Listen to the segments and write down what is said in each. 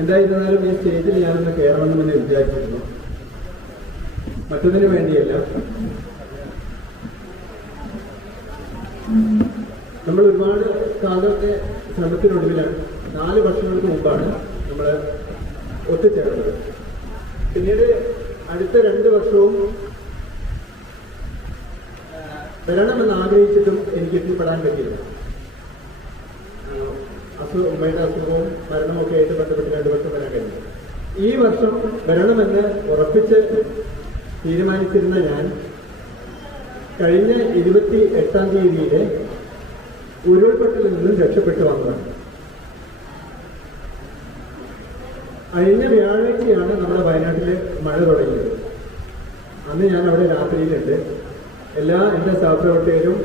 എന്തായിരുന്നാലും ഈ സ്റ്റേജിൽ ഞാനൊന്ന് കയറണമെന്ന് വിചാരിച്ചിരുന്നു. മറ്റൊന്നിനു വേണ്ടിയല്ല. നമ്മൾ ഒരുപാട് കാലത്തെ ശ്രമത്തിനൊടുവിലാണ് നാല് വർഷങ്ങൾക്ക് മുമ്പാണ് നമ്മൾ ഒത്തുചേർന്നത്. പിന്നീട് അടുത്ത രണ്ട് വർഷവും വരണമെന്ന് ആഗ്രഹിച്ചിട്ടും എനിക്ക് എത്തിപ്പെടാൻ പറ്റിയില്ല. അസുഖം ഉമ്മയുടെ അസുഖവും മരണമൊക്കെ ആയിട്ട് ബന്ധപ്പെട്ട് രണ്ട് വർഷം വരാൻ കഴിഞ്ഞു. ഈ വർഷം വരണമെന്ന് ഉറപ്പിച്ച് തീരുമാനിച്ചിരുന്ന ഞാൻ കഴിഞ്ഞ ഇരുപത്തി എട്ടാം തീയതിയിലെ ഉരുൾപൊട്ടലിൽ നിന്നും രക്ഷപ്പെട്ടു വന്നതാണ്. കഴിഞ്ഞ വ്യാഴാഴ്ചയാണ് നമ്മുടെ വയനാട്ടിൽ മഴ തുടങ്ങിയത്. അന്ന് ഞാൻ അവിടെ രാത്രിയിലുണ്ട്. എല്ലാ എന്റെ സഹപ്രവർത്തകരും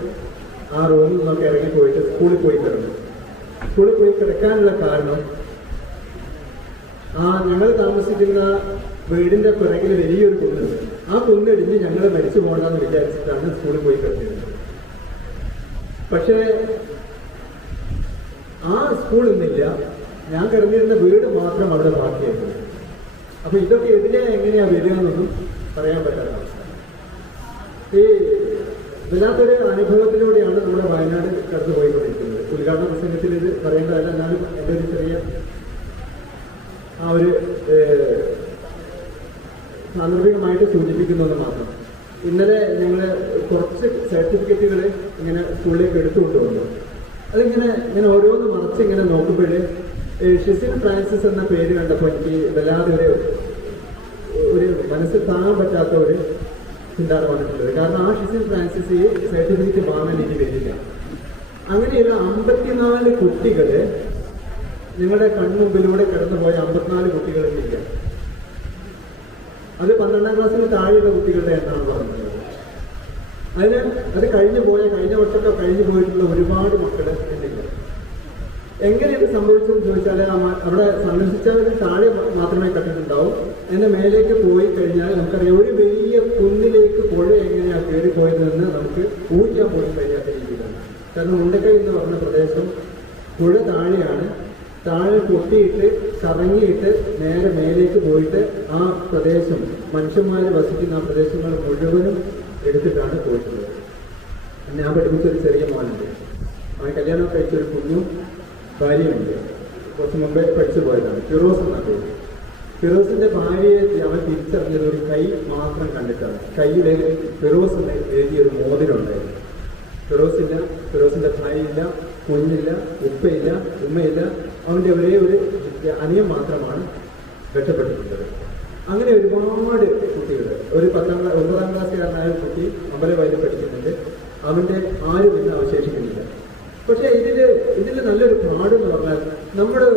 ആ റൂമിൽ നിന്നൊക്കെ ഇറങ്ങി പോയിട്ട് സ്കൂളിൽ പോയി സ്കൂളിൽ പോയി കിടക്കാനുള്ള കാരണം ആ ഞങ്ങൾ താമസിക്കുന്ന വീടിന്റെ പിറകിൽ വലിയൊരു കുന്നുണ്ട്. ആ കുന്നിടിഞ്ഞ് ഞങ്ങൾ മരിച്ചു പോകണമെന്ന് വിചാരിച്ചിട്ടാണ് സ്കൂളിൽ പോയി കിടന്നിരുന്നത്. പക്ഷേ ആ സ്കൂൾ ഇന്നില്ല. ഞാൻ കിടന്നിരുന്ന വീട് മാത്രം അവിടെ ബാക്കിയായിരുന്നു അപ്പൊ ഇതൊക്കെ എതിരെ എങ്ങനെയാ വരിക എന്നൊന്നും പറയാൻ പറ്റാത്ത അവസ്ഥ. ഈ വല്ലാത്തൊരു അനുഭവത്തിലൂടെയാണ് നമ്മുടെ വയനാട് കടന്നു പോയിക്കൊണ്ടിരിക്കുന്നത് ഉദ്ഘാടന പ്രസംഗത്തിൽ ഇത് പറയേണ്ടതല്ല എന്നാലും എന്റെ ഒരു ചെറിയ ആ ഒരു സാന്ദർഭികമായിട്ട് സൂചിപ്പിക്കുന്നത് മാത്രം. ഇന്നലെ ഞങ്ങൾ കുറച്ച് സർട്ടിഫിക്കറ്റുകൾ ഇങ്ങനെ സ്കൂളിലേക്ക് എടുത്തുകൊണ്ട് വന്നു അതിങ്ങനെ ഇങ്ങനെ ഓരോന്ന് മറച്ച് ഇങ്ങനെ നോക്കുമ്പോൾ ഷിസിൻ ഫ്രാൻസിസ് എന്ന പേര് കണ്ടപ്പോൾ എനിക്ക് വല്ലാതെ ഒരു ഒരു മനസ്സിൽ താങ്ങാൻ പറ്റാത്ത ഒരു ചിന്താന വന്നിട്ടുള്ളത് കാരണം ആ ഷിസിൽ ഫ്രാൻസിസ് സർട്ടിഫിക്കറ്റ് വാങ്ങാൻ എനിക്ക് വരില്ല. അങ്ങനെയുള്ള അമ്പത്തിനാല് കുട്ടികൾ നിങ്ങളുടെ കൺമുമ്പിലൂടെ കടന്നുപോയ അമ്പത്തിനാല് കുട്ടികളില്ല അത് പന്ത്രണ്ടാം ക്ലാസ്സിന് താഴെയുള്ള കുട്ടികളുടെ എണ്ണമാണ് പറഞ്ഞത് അതിന് അത് കഴിഞ്ഞു പോയ കഴിഞ്ഞ വർഷത്തെ കഴിഞ്ഞു പോയിട്ടുള്ള ഒരുപാട് മക്കളെ എന്നില്ല എങ്ങനെ ഇത് സംഭവിച്ചെന്ന് ചോദിച്ചാൽ അവിടെ സന്ദർശിച്ചാൽ താഴെ മാത്രമേ കണ്ടിട്ടുണ്ടാവും. എന്റെ മേലേക്ക് പോയി കഴിഞ്ഞാൽ നമുക്കറിയാം ഒരു വലിയ കുന്നിലേക്ക് പുഴ എങ്ങനെയാ കയറി പോയതെന്ന് നമുക്ക് ഊഹിക്കാൻ പോലും കഴിയാത്ത രീതിയിലാണ്. കാരണം ഉണ്ടക്കൽ എന്ന് പറഞ്ഞ പ്രദേശം പുഴ താഴെയാണ്. താഴെ പൊട്ടിയിട്ട് കറങ്ങിയിട്ട് നേരെ മേലേക്ക് പോയിട്ട് ആ പ്രദേശം മനുഷ്യന്മാർ വസിക്കുന്ന ആ പ്രദേശങ്ങൾ മുഴുവനും എടുത്തിട്ടാണ് പോയിട്ടുള്ളത്. ഞാൻ പഠിപ്പിച്ചൊരു ചെറിയ മോനുണ്ട്. അവൻ കല്യാണം കഴിച്ചൊരു കുഞ്ഞും ഭാര്യയുണ്ട് കുറച്ച് മുമ്പേ പഠിച്ചു പോയതാണ്. ഫിറോസ് എന്നാണ് ഫിറോസിന്റെ ഭാര്യയെ അവൻ തിരിച്ചറിഞ്ഞത് ഒരു കൈ മാത്രം കണ്ടിട്ടാണ്. കൈയിലെ ഫിറോസ് എന്ന് എഴുതിയ ഒരു മോതിരം ഉണ്ടായിരുന്നു ഫിറോസില്ല ഫിറോസിന്റെ ഭാര്യയില്ല കുഞ്ഞില്ല ഉപ്പയില്ല ഉമ്മയില്ല അവന്റെ ഒരേ ഒരു അനിയം മാത്രമാണ് രക്ഷപ്പെട്ടിട്ടുള്ളത്. അങ്ങനെ ഒരുപാട് കുട്ടികൾ ഒരു പത്താം ക്ലാസ് ഒമ്പതാം ക്ലാസ്സുകാരനായ കുട്ടി അമ്പലവയലിൽ പഠിക്കുന്നുണ്ട്. അവന്റെ ആരും ഇന്ന് അവശേഷിക്കുന്നില്ല. പക്ഷെ ഇതിൽ ഇതിൽ നല്ലൊരു പാടെന്ന് പറഞ്ഞാൽ നമ്മുടെ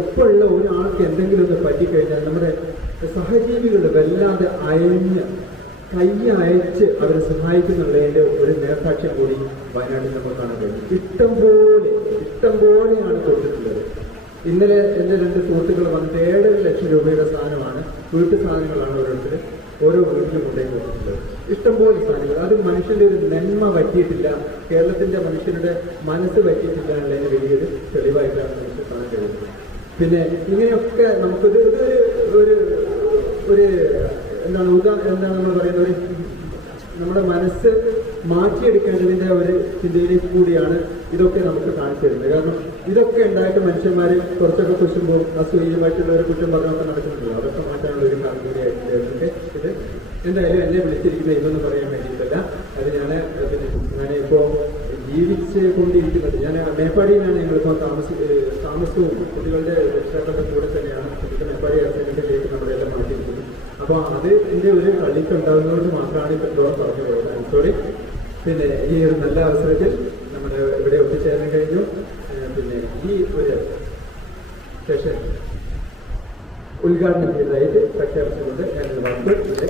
ഒപ്പമുള്ള ഒരാൾക്ക് എന്തെങ്കിലും ഒന്ന് പറ്റിക്കഴിഞ്ഞാൽ നമ്മുടെ സഹജീവികൾ വല്ലാതെ അയഞ്ഞ് കൈ അയച്ച് അവരെ സഹായിക്കുന്നുള്ളതിന്റെ ഒരു നേർസാക്ഷ്യം കൂടി വയനാട്ടിൽ നമ്മൾ കാണാൻ കഴിയും. ഇഷ്ടം പോലെ ഇഷ്ടം കൊടുത്തിട്ടുള്ളത്. ഇന്നലെ എന്റെ രണ്ട് സുഹൃത്തുക്കൾ വന്നിട്ട് ഏഴര ലക്ഷം രൂപയുടെ സാധനമാണ് വീട്ടു സാധനങ്ങളാണ് ഓരോരുത്തർ ഓരോ വീട്ടിലും കൊണ്ടേ കൊടുത്തിട്ടുള്ളത്. ഇഷ്ടംപോലെ സാധനങ്ങൾ. അത് മനുഷ്യന്റെ ഒരു നന്മ പറ്റിയിട്ടില്ല. കേരളത്തിന്റെ മനുഷ്യരുടെ മനസ്സ് പറ്റിയിട്ടില്ല എന്നുള്ളതിന് വലിയൊരു തെളിവായിട്ടാണ് നമുക്ക് കാണാൻ കഴിയുന്നത്. പിന്നെ ഇങ്ങനെയൊക്കെ നമുക്കൊരു ഒരു ഒരു എന്താണ് എന്താണ് നമ്മൾ പറയുന്നത്? നമ്മുടെ മനസ്സ് മാറ്റിയെടുക്കേണ്ടതിന്റെ ഒരു ചിന്തയിലേക്ക് കൂടിയാണ് ഇതൊക്കെ നമുക്ക് കാണിച്ചു തരുന്നത്. കാരണം ഇതൊക്കെ ഉണ്ടായിട്ട് മനുഷ്യന്മാർ കുറച്ചൊക്കെ കുശുമ്പോൾ അസൂയമായിട്ടുള്ള ഒരു കുറ്റം പറഞ്ഞൊക്കെ നടക്കുന്നുണ്ടല്ലോ. അതൊക്കെ മാറ്റാനുള്ള ഒരു കാര്യം കൂടിയായിട്ട് ഇതൊക്കെ ഇത് എന്തായാലും എന്നെ വിളിച്ചിരിക്കുന്നത് ഇതൊന്നും പറയാൻ വേണ്ടിയിട്ടല്ല. അത് ഞാൻ ഞാനിപ്പോൾ ജീവിച്ച് കൊണ്ടിരിക്കുന്നത് ഞാൻ മേപ്പാടിയിലാണ് ഞങ്ങളിപ്പോൾ താമസി താമസവും കുട്ടികളുടെ രക്ഷാക്കളുടെ കൂടെ തന്നെയാണ്. കുട്ടികൾ മേപ്പാടി അസൈൻമെന്റിലേക്ക് നമ്മുടെ എല്ലാം മാറ്റിയിരിക്കുന്നത്. അപ്പോൾ അത് എന്റെ ഒരു കളിക്ക് ഉണ്ടാകുന്നതുകൊണ്ട് മാത്രമാണ് ഇപ്പോൾ ഡോർ പറഞ്ഞു പോയത്. സോറി. പിന്നെ ഈ ഒരു നല്ല അവസരത്തിൽ നമ്മുടെ ഇവിടെ ഒത്തുചേരാൻ കഴിഞ്ഞു. പിന്നെ ഈ ഒരു സെഷൻ ഉദ്ഘാടനം ചെയ്തതായിട്ട് പ്രഖ്യാപിച്ചുകൊണ്ട് ഞാൻ വാക്ക് ഇവിടെ